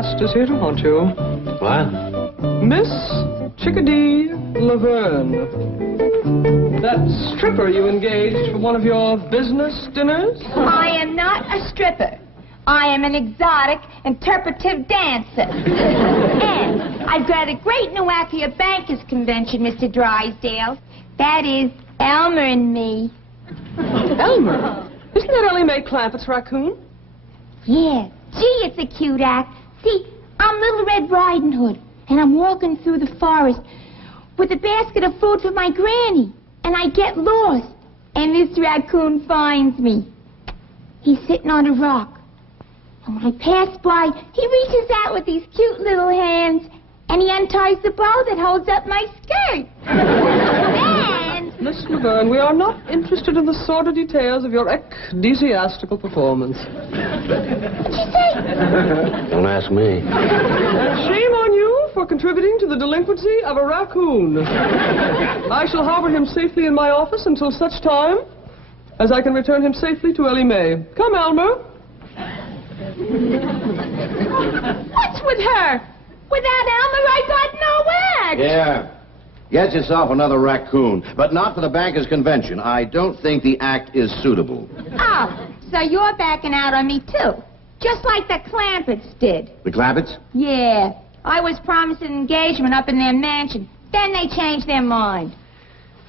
past is here to haunt you. What? Miss Chickadee Laverne. That stripper you engaged for one of your business dinners? I am not a stripper. I am an exotic, interpretive dancer. And I've got a great new act for your bankers convention, Mr. Drysdale. That is Elmer and me. Elmer? Isn't that Elly May Clampett's raccoon? Yeah. Gee, it's a cute act. See, I'm Little Red Riding Hood, and I'm walking through the forest with a basket of food for my granny, and I get lost, and this raccoon finds me. He's sitting on a rock, and when I pass by, he reaches out with these cute little hands, and he unties the bow that holds up my skirt. And... Miss Laverne, we are not interested in the sordid details of your ecclesiastical performance. What'd you say? Don't ask me. Shame on you for contributing to the delinquency of a raccoon. I shall harbor him safely in my office until such time as I can return him safely to Elly May. Come, Elmer. What's with her? Without Elmer, I got no act. Yeah. Get yourself another raccoon, but not for the bankers' convention. I don't think the act is suitable. Oh, so you're backing out on me, too. Just like the Clampetts did. The Clampetts? Yeah. I was promised an engagement up in their mansion. Then they changed their mind.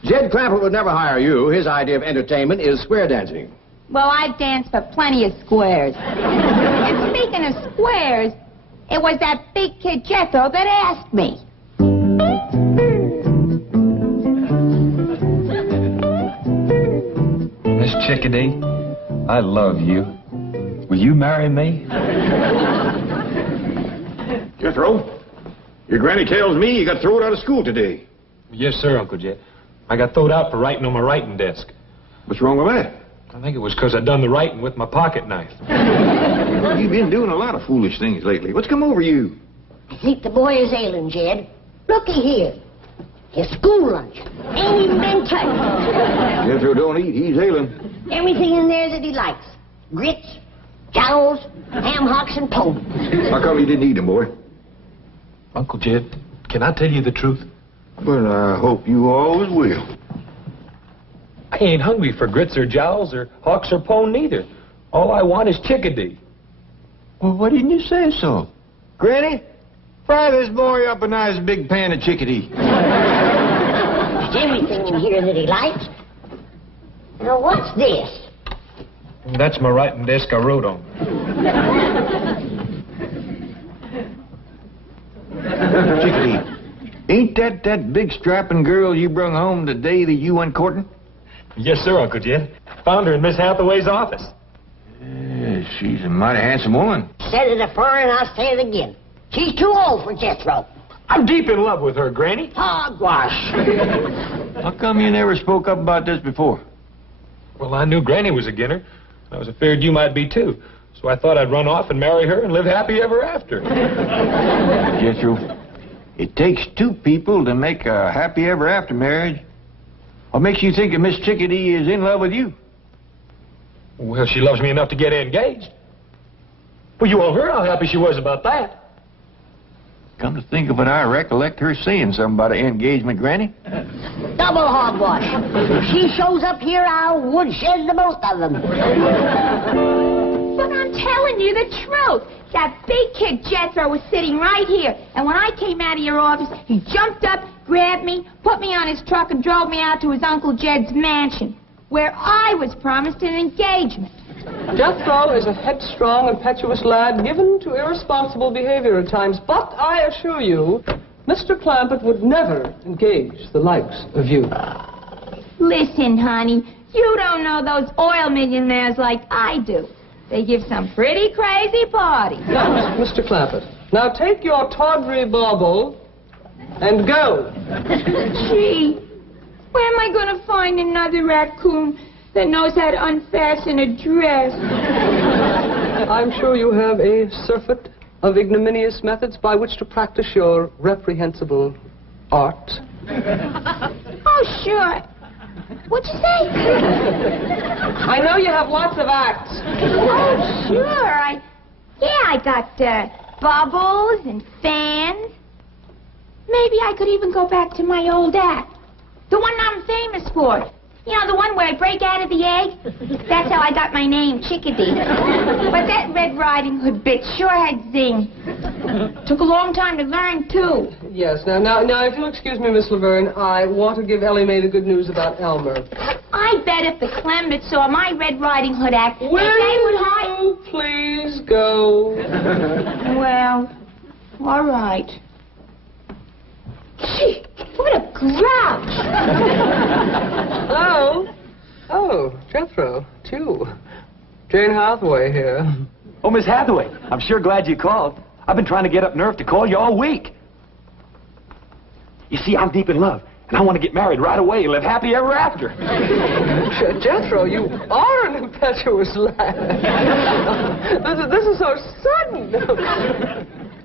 Jed Clampett would never hire you. His idea of entertainment is square dancing. Well, I've danced for plenty of squares. And speaking of squares, it was that big kid Jethro that asked me. Miss Chickadee, I love you. Will you marry me? Jethro, your granny tells me you got thrown out of school today. Yes, sir, Uncle Jed. I got throwed out for writing on my writing desk. What's wrong with that? I think it was because I done the writing with my pocket knife. You've been doing a lot of foolish things lately. What's come over you? I think the boy is ailing, Jed. Looky here. His school lunch. Ain't even been touched. Jethro don't eat. He's ailing. Everything in there that he likes. Grits, jowls, ham hocks, and pone. How come you didn't eat them, boy? Uncle Jed, can I tell you the truth? Well, I hope you always will. I ain't hungry for grits or jowls or hawks or pone neither. All I want is Chickadee. Well, why didn't you say so? Granny, fry this boy up a nice big pan of chickadee. There's everything in here that he likes. Now, what's this? That's my writing desk I wrote on. Chickadee, ain't that big strapping girl you brung home the day that you went courting? Yes, sir, Uncle Jed. Found her in Miss Hathaway's office. Yeah, she's a mighty handsome woman. Said it afore and I'll say it again. She's too old for Jethro. I'm deep in love with her, Granny. Hogwash. How come you never spoke up about this before? Well, I knew Granny was a ginner. I was afraid you might be, too. So I thought I'd run off and marry her and live happy ever after. Jethro, it takes two people to make a happy ever after marriage. What makes you think that Miss Chickadee is in love with you? Well, she loves me enough to get engaged. Well, you all heard how happy she was about that. Come to think of it, I recollect her saying something about an engagement, Granny. Double hogwash. If she shows up here, I'll woodshed the both of them. But I'm telling you the truth. That big kid Jethro was sitting right here. And when I came out of your office, he jumped up, grabbed me, put me on his truck, and drove me out to his Uncle Jed's mansion, where I was promised an engagement. Jethro is a headstrong, impetuous lad given to irresponsible behavior at times, but I assure you, Mr. Clampett would never engage the likes of you. Listen, honey, you don't know those oil millionaires like I do. They give some pretty crazy parties. Now, Mr. Clampett, now take your tawdry bauble and go. Gee, where am I going to find another raccoon that knows how to unfasten a dress? I'm sure you have a surfeit of ignominious methods by which to practice your reprehensible art. Oh, sure. What'd you say? I know you have lots of acts. Oh, sure. I got bubbles and fans. Maybe I could even go back to my old act. The one I'm famous for. You know, the one where I break out of the egg? That's how I got my name, Chickadee. But that Red Riding Hood bit sure had zing. Took a long time to learn, too. Yes, now, if you'll excuse me, Miss Laverne, I want to give Elly May the good news about Elmer. I bet if the Clampetts saw my Red Riding Hood act, Will you please go? Well, all right. Gee, what a grouch! Hello? Oh, Jethro, it's you. Jane Hathaway here. Oh, Miss Hathaway, I'm sure glad you called. I've been trying to get up nerve to call you all week. You see, I'm deep in love, and I want to get married right away and live happy ever after. Jethro, you are an impetuous lad. This is so sudden.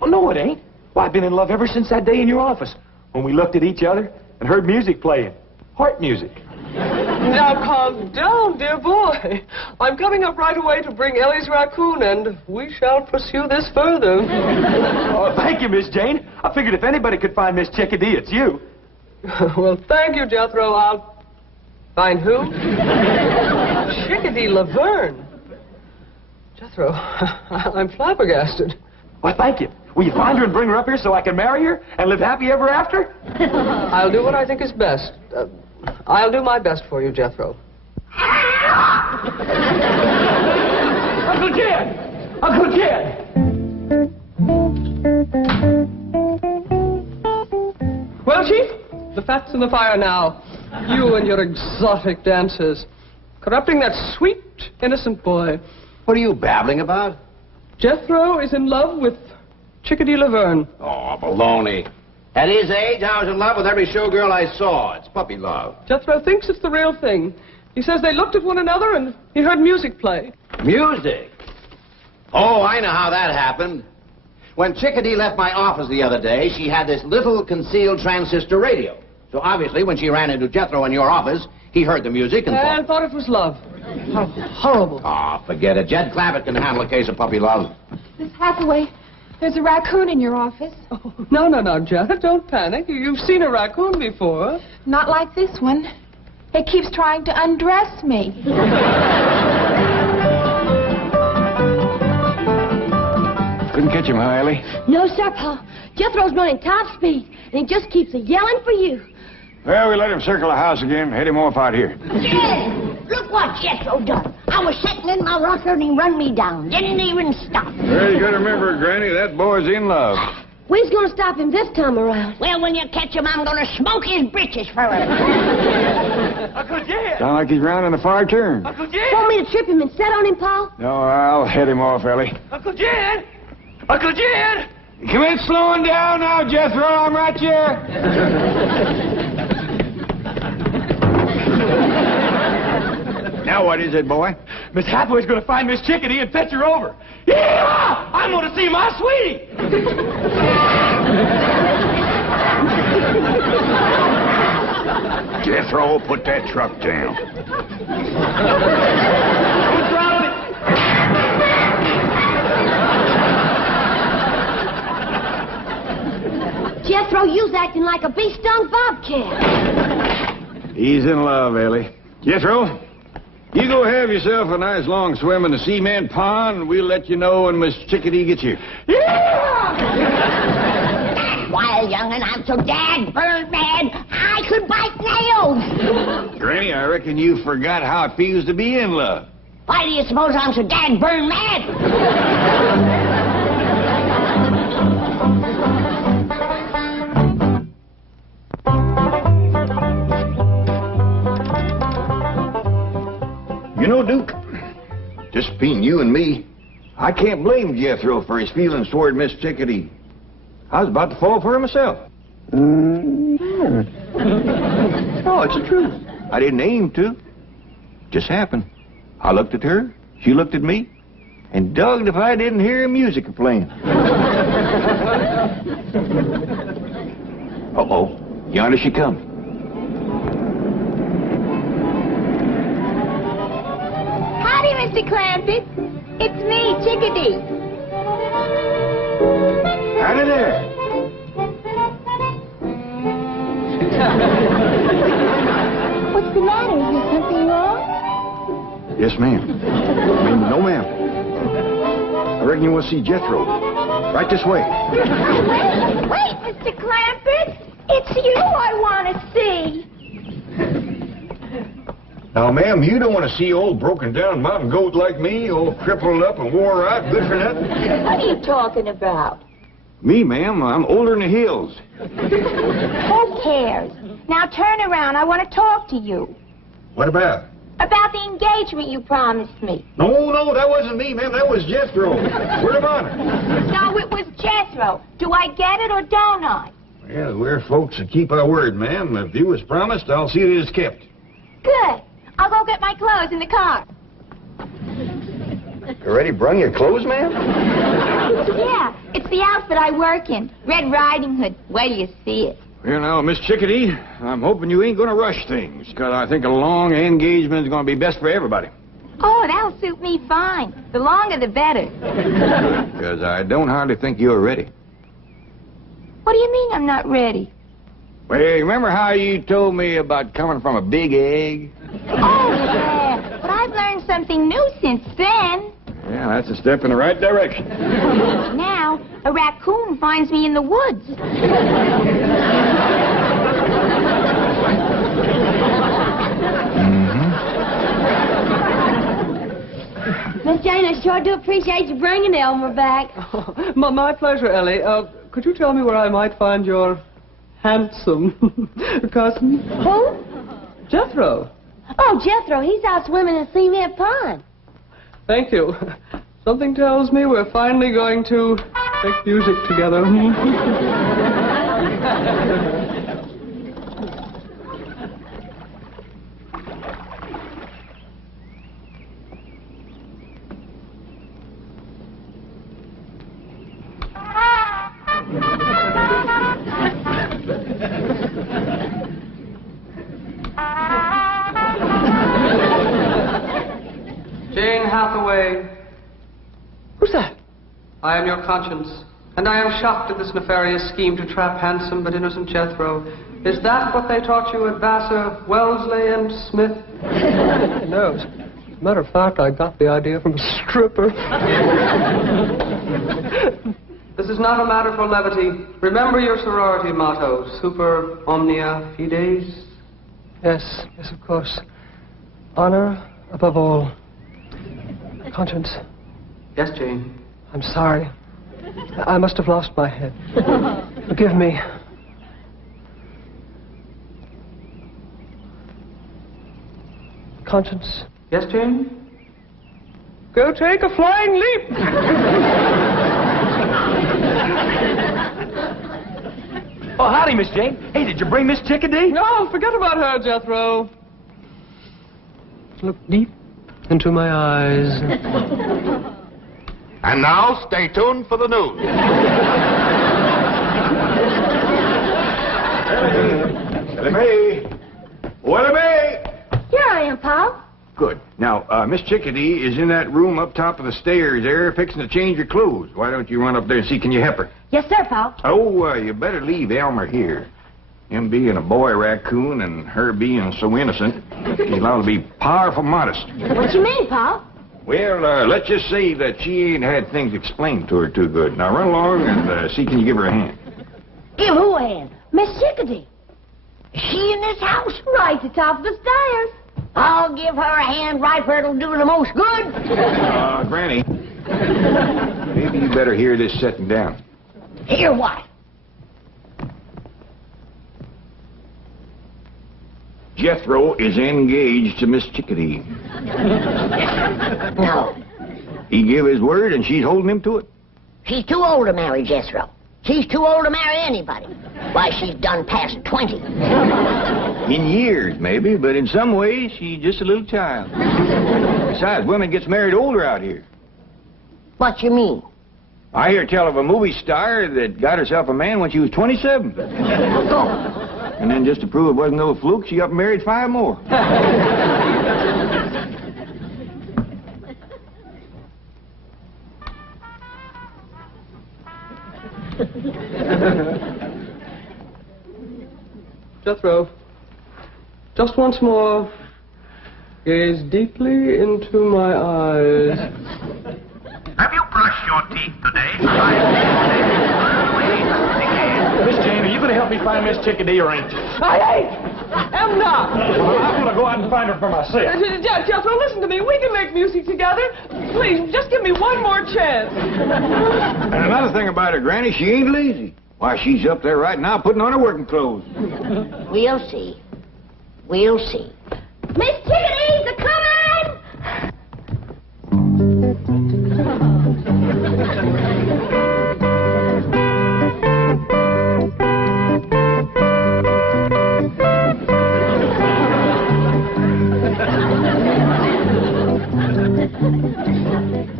Oh, no, it ain't. Well, I've been in love ever since that day in your office when we looked at each other and heard music playing. Heart music. Now, calm down, dear boy. I'm coming up right away to bring Ellie's raccoon, and we shall pursue this further. Oh, thank you, Miss Jane. I figured if anybody could find Miss Chickadee, it's you. Well, thank you, Jethro. I'll find who? Chickadee Laverne. Jethro, I'm flabbergasted. Well, thank you. Will you find her and bring her up here so I can marry her and live happy ever after? I'll do what I think is best. I'll do my best for you, Jethro. Uncle Jed! Uncle Jed! Well, Chief, the fat's in the fire now. You and your exotic dances. Corrupting that sweet, innocent boy. What are you babbling about? Jethro is in love with Chickadee Laverne. Oh, baloney. At his age, I was in love with every showgirl I saw. It's puppy love. Jethro thinks it's the real thing. He says they looked at one another and he heard music play. Music? Oh, I know how that happened. When Chickadee left my office the other day, she had this little concealed transistor radio. So obviously, when she ran into Jethro in your office, he heard the music and thought it was love. How horrible. Oh, forget it. Jed Clampett can handle a case of puppy love. Miss Hathaway, there's a raccoon in your office. Oh, no, Jed, don't panic. You've seen a raccoon before. Not like this one. It keeps trying to undress me. Couldn't catch him, huh, Ellie? No, sir, Pa. Jethro's running top speed, and he just keeps yelling for you. Well, we let him circle the house again. Head him off out here. Jed, look what Jethro done. I was sitting in my rocker, and he run me down. Didn't even stop. Well, you gotta remember, Granny, that boy's in love. We's gonna stop him this time around. Well, when you catch him, I'm gonna smoke his britches for him. Uncle Jed! Sound like he's rounding the far turn. Uncle Jed! Want me to trip him and set on him, Pa? No, I'll head him off, Ellie. Uncle Jed! Uncle Jed! Commence slowing down now, Jethro. I'm right here. Now what is it, boy? Miss Hathaway's going to find Miss Chickadee and fetch her over. Yeah! I'm going to see my sweetie! Jethro, put that truck down. Don't throttle it! Jethro, you's acting like a bee-stung bobcat. He's in love, Ellie. Jethro, you go have yourself a nice long swim in the ce-ment pond, and we'll let you know when Miss Chickadee gets here. Yeah! Wild young'un, I'm so dad-burned mad, I could bite nails. Granny, I reckon you forgot how it feels to be in love. Why do you suppose I'm so dad-burned mad? You know, Duke, just between you and me, I can't blame Jethro for his feelings toward Miss Chickadee. I was about to fall for her myself. Oh, it's the truth. I didn't aim to. Just happened. I looked at her, she looked at me, and dogged if I didn't hear music playing. Uh-oh, yonder she comes. Howdy, Mr. Clampett. It's me, Chickadee. Out of there. What's the matter? Is there something wrong? Yes, ma'am. No, ma'am. I reckon you want to see Jethro. Right this way. Wait, Mr. Clampett. It's you I want to see. Now, ma'am, you don't want to see old broken-down mountain goat like me, all crippled up and wore out, good for nothing? What are you talking about? Me, ma'am, I'm older than the hills. Who cares? Now turn around. I want to talk to you. What about? About the engagement you promised me. No, that wasn't me, ma'am. That was Jethro. Word of honor. No, it was Jethro. Do I get it or don't I? Well, we're folks that keep our word, ma'am. If you was promised, I'll see that it's kept. Good. I'll go get my clothes in the car. You already brung your clothes, ma'am? Yeah, it's the outfit I work in. Red Riding Hood. Wait till you see it. Well, now, Miss Chickadee, I'm hoping you ain't going to rush things, because I think a long engagement is going to be best for everybody. Oh, that'll suit me fine. The longer, the better. Because I don't hardly think you're ready. What do you mean I'm not ready? Well, you remember how you told me about coming from a big egg? Oh, yeah. But I've learned something new since then. Yeah, that's a step in the right direction. Now, a raccoon finds me in the woods. Miss Jane, I sure do appreciate you bringing Elmer back. Oh, my pleasure, Ellie. Could you tell me where I might find your handsome cousin? Who? Jethro. Oh, Jethro, he's out swimming in Cement Pond. Thank you. Something tells me we're finally going to make music together. Jane Hathaway. Who's that? I am your conscience, and I am shocked at this nefarious scheme to trap handsome but innocent Jethro. Is that what they taught you at Vassar, Wellesley, and Smith? No. As a matter of fact, I got the idea from a stripper. This is not a matter for levity. Remember your sorority motto, super omnia fides. Yes, of course. Honor above all. Conscience. Yes, Jane. I'm sorry. I must have lost my head. Forgive me. Conscience. Yes, Jane? Go take a flying leap! Oh, howdy, Miss Jane. Hey, did you bring Miss Chickadee? No, forget about her, Jethro. Look deep into my eyes. And now, stay tuned for the news. Elly May! Oh, Elly May! Here I am, Pop. Good. Now, Miss Chickadee is in that room up top of the stairs there, fixing to change her clothes. Why don't you run up there and see, can you help her? Yes, sir, Pop. Oh, you better leave Elmer here. Him being a boy raccoon and her being so innocent, she's allowed to be powerful modest. What you mean, Pop? Well, let's just say that she ain't had things explained to her too good. Now, run along and see, can you give her a hand? Give who a hand? Miss Chickadee. Is she in this house? Right at the top of the stairs. I'll give her a hand right where it'll do her the most good. Granny, maybe you better hear this setting down. Hear what? Jethro is engaged to Miss Chickadee. No. He gave his word, and she's holding him to it. She's too old to marry Jethro. She's too old to marry anybody. Why, she's done past 20. In years, maybe, but in some ways, she's just a little child. Besides, women gets married older out here. What you mean? I hear tell of a movie star that got herself a man when she was 27. Oh. And then just to prove it wasn't no fluke, she up and married 5 more. Jethro, just once more, gaze deeply into my eyes. Have you brushed your teeth today? Miss Jane, are you going to help me find Miss Chickadee or ain't you? I am not. Well, I'm going to go out and find her for myself. Jethro, listen to me. We can make music together. Please, just give me one more chance. And another thing about her, Granny, she ain't lazy. Why, she's up there right now putting on her working clothes. We'll see. We'll see. Miss Chickadee's a-coming!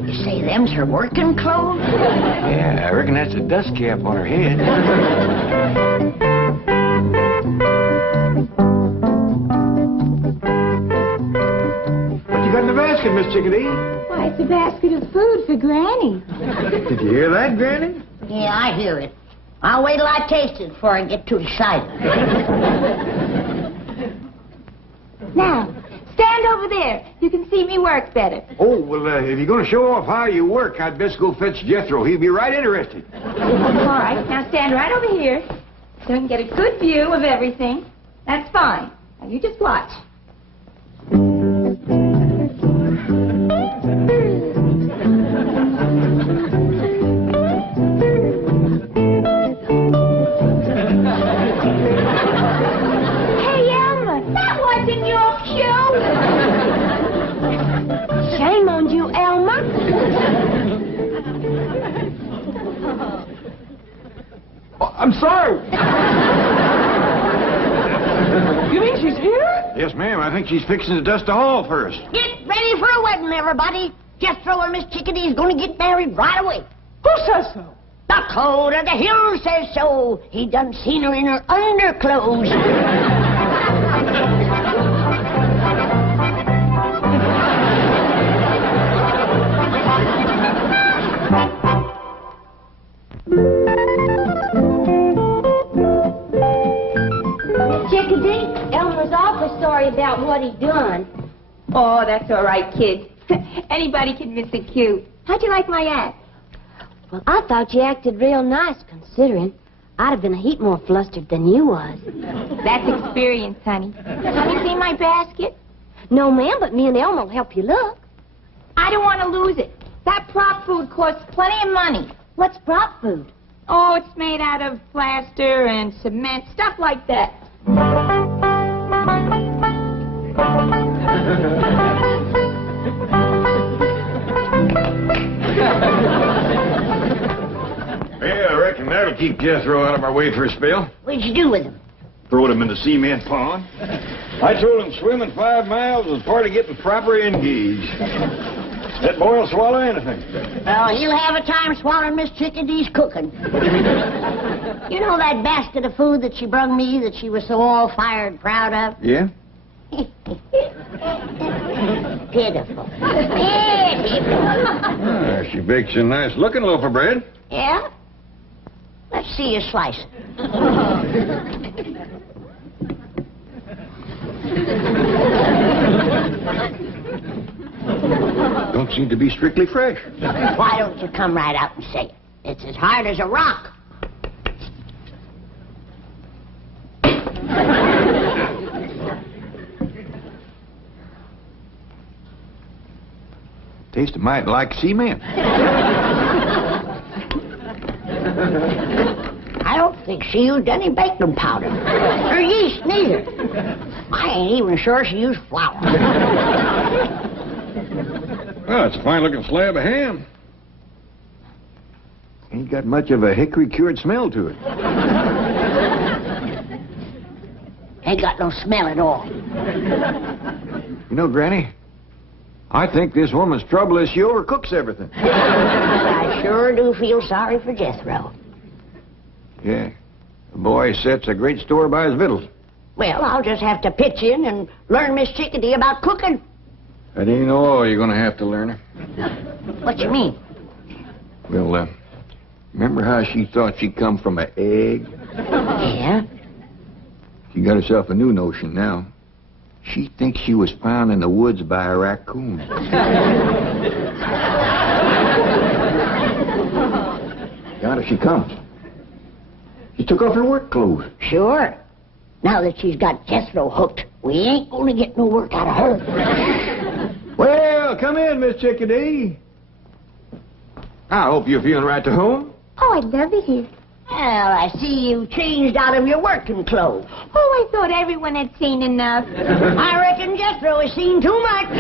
You say them's her working clothes? Yeah, I reckon that's a dust cap on her head. What you got in the basket, Miss Chickadee? Why, it's a basket of food for Granny. Did you hear that, Granny? Yeah, I hear it. I'll wait till I taste it before I get too excited. Now, stand over there. You can see me work better. Oh, well, if you're going to show off how you work, I'd best go fetch Jethro. He'll be right interested. All right, now stand right over here so I can get a good view of everything. That's fine. Now, you just watch. Hey, Elmer, that wasn't your cue. Shame on you, Elmer. Oh, I'm sorry. You mean she's here? Yes, ma'am. I think she's fixing to dust the hall first. Get ready for a wedding, everybody. Jethro and Miss Chickadee's going to get married right away. Who says so? The code of the hill says so. He done seen her in her underclothes. Chickadee, Elmer's awful sorry about what he done. Oh, that's all right, kid. Anybody can miss a cue. How'd you like my act? Well, I thought you acted real nice, considering. I'd have been a heap more flustered than you was. That's experience, honey. Have you seen my basket? No, ma'am, but me and Elma will help you look. I don't want to lose it. That prop food costs plenty of money. What's prop food? Oh, it's made out of plaster and cement, stuff like that. Yeah, I reckon that'll keep Jethro out of our way for a spell. What'd you do with him? Throwed him in the ce-ment pond. I told him swimming 5 miles was part of getting proper engaged. That boy'll swallow anything. Well, he'll have a time swallowing Miss Chickadee's cooking. You know that basket of food that she brung me that she was so all-fired proud of? Yeah? Pitiful. Pitiful. She bakes a nice-looking loaf of bread. Yeah? Let's see you slice it. Don't seem to be strictly fresh. Why don't you come right out and say it? It's as hard as a rock. Tastes might like cement. I don't think she used any baking powder. Or yeast, neither. I ain't even sure she used flour. Well, it's a fine-looking slab of ham. Ain't got much of a hickory-cured smell to it. Ain't got no smell at all. You know, Granny, I think this woman's trouble is she overcooks everything. I sure do feel sorry for Jethro. Yeah. The boy sets a great store by his victuals. Well, I'll just have to pitch in and learn Miss Chickadee about cooking. That ain't all you're going to have to learn her. What you mean? Well, remember how she thought she'd come from an egg? Yeah? She got herself a new notion now. She thinks she was found in the woods by a raccoon. Yonder she comes. She took off her work clothes. Sure. Now that she's got Jethro hooked, we ain't gonna get no work out of her. Well, come in, Miss Chickadee. I hope you're feeling right to home. Oh, I'd love it here. Well, I see you changed out of your working clothes. Oh, I thought everyone had seen enough. I reckon Jethro has seen too much.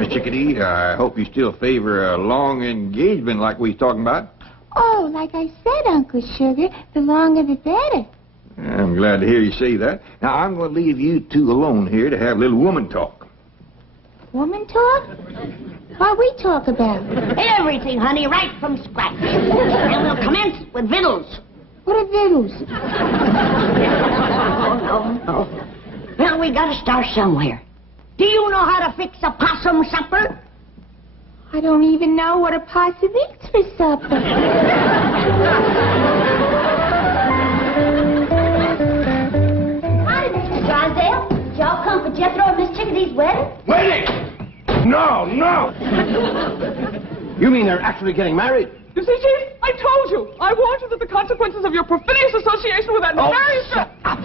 Miss Chickadee, I hope you still favor a long engagement like we was talking about. Oh, like I said, Uncle Sugar, the longer the better. I'm glad to hear you say that. Now, I'm going to leave you two alone here to have a little woman talk. Woman talk? What we talk about? Everything, honey, right from scratch. And we'll commence with victuals. What are victuals? No. Well, we gotta start somewhere. Do you know how to fix a possum supper? I don't even know what a possum eats for supper. Howdy, Mr. Drysdale. Did y'all come for Jethro and Miss Chickadee's wedding? Wedding? No. You mean they're actually getting married? You see, Chief, I told you. I warned you that the consequences of your perfidious association with that nefarious... Shut up.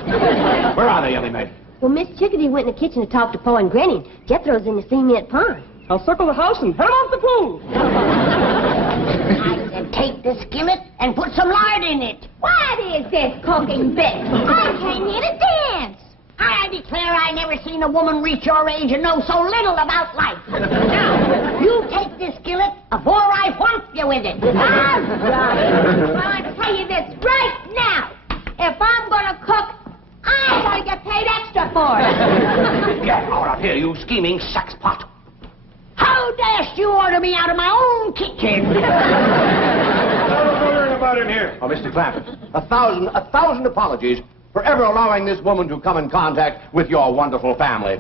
Where are they, Elly May? Well, Miss Chickadee went in the kitchen to talk to Pa and Granny. Jethro's in the ce-ment pond. I'll circle the house and head off the pool. I said take the skillet and put some lard in it. What is this cooking bit? I came here to dance. I declare I never seen a woman reach your age and know so little about life. Now, you take this skillet before I whomp you with it. All right. Well, I'll tell you this right now. If I'm going to cook, I'm going to get paid extra for it. Get out of here, you scheming sexpot. How dashed you order me out of my own kitchen? Don't learn about it here. Oh, Mr. Clampett, a thousand apologies for ever allowing this woman to come in contact with your wonderful family.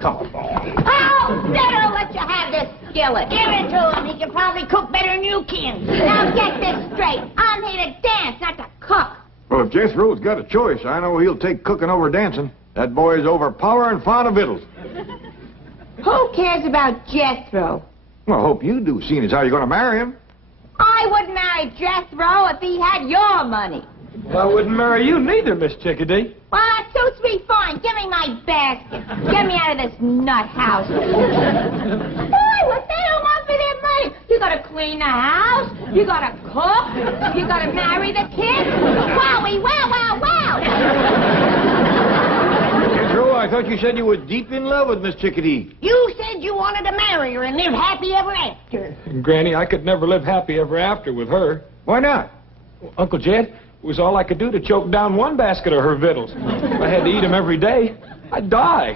Come on. Oh, better let you have this skillet. Give it to him. He can probably cook better than you can. Now get this straight. I'm here to dance, not to cook. Well, if Jethro's got a choice, I know he'll take cooking over dancing. That boy's overpowering fond of victuals. Who cares about Jethro? Well, I hope you do, seeing as how you're going to marry him. I wouldn't marry Jethro if he had your money. Well, I wouldn't marry you neither, Miss Chickadee. Well, that suits me fine. Give me my basket. Get me out of this nut house. Boy, what they don't want for their money. You gotta clean the house. You gotta cook. You gotta marry the kids. Wowie, wow. Jethro, I thought you said you were deep in love with Miss Chickadee. You said you wanted to marry her and live happy ever after. Granny, I could never live happy ever after with her. Why not? Well, Uncle Jed, it was all I could do to choke down one basket of her victuals. If I had to eat them every day, I'd die.